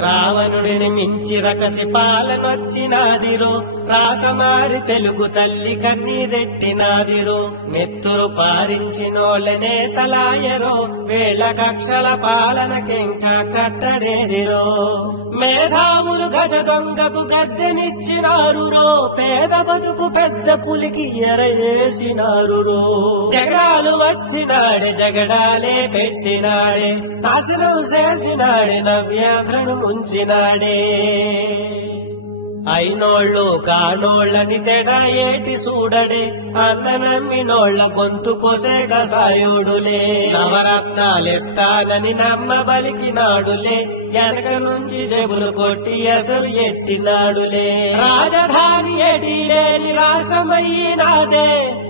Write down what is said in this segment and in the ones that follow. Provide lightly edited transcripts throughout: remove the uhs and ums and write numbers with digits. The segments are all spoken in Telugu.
రావణుడిని మించి రకసి పాలనొచ్చినాదిరో, రాకమారి తెలుగు తల్లి కన్నీరెట్టినాదిరో, నెత్తురు పారించినోళ్ళనే తలాయరో, వేళ కక్షల పాలనకింకా కట్టడేదిరో. మేధావులు గజ దొంగకు గద్దెనిచ్చినారురో, పేద బతుకు పెద్ద పులికి ఎరయేసినారురో. జగడాలు వచ్చినాడే జగడాలే పెట్టినాడే, నాశనం చేసినాడే నవ్యాంధ్రను ముంచినాడే. అయినోళ్ళు కానోళ్ళని తెడా ఏటి చూడడే, అన్న నమ్మినోళ్ళ గొంతు కొసే కసాయుడులే. నవరత్నాలెత్తానని నమ్మ బలికినాడులే, వెనక నుంచి చెబులు కొట్టి అసలు ఎట్టినాడులే. రాజధాని ఎటి లేని రాష్ట్రమయ్యినాదే,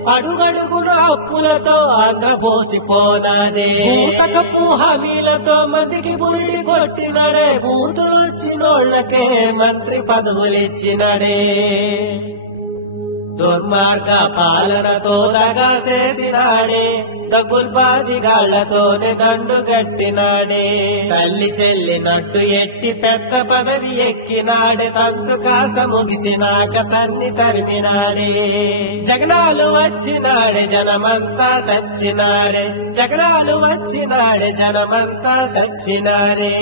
అడుగడుగును అప్పులతో ఆంధ్రపోసిపోనాదే. పూతకపు హామీలతో మందికి బురిడి కొట్టినడే, బూతులొచ్చినోళ్లకే మంత్రి పదవులిచ్చినడే. దుర్మార్గ పాలనతో దగా చేసినాడే, దగుల్బాజిగాళ్లతోనే దండు గట్టినాడే. తల్లి చెల్లినట్టు ఎట్టి పెద్ద పదవి ఎక్కినాడే, తంతు కాస్త ముగిసినాక తన్ని తరిమినాడే. జగనాలు వచ్చినాడే జనమంతా సచ్చినారే, జగనాలు వచ్చినాడే జనమంతా సచ్చినారే.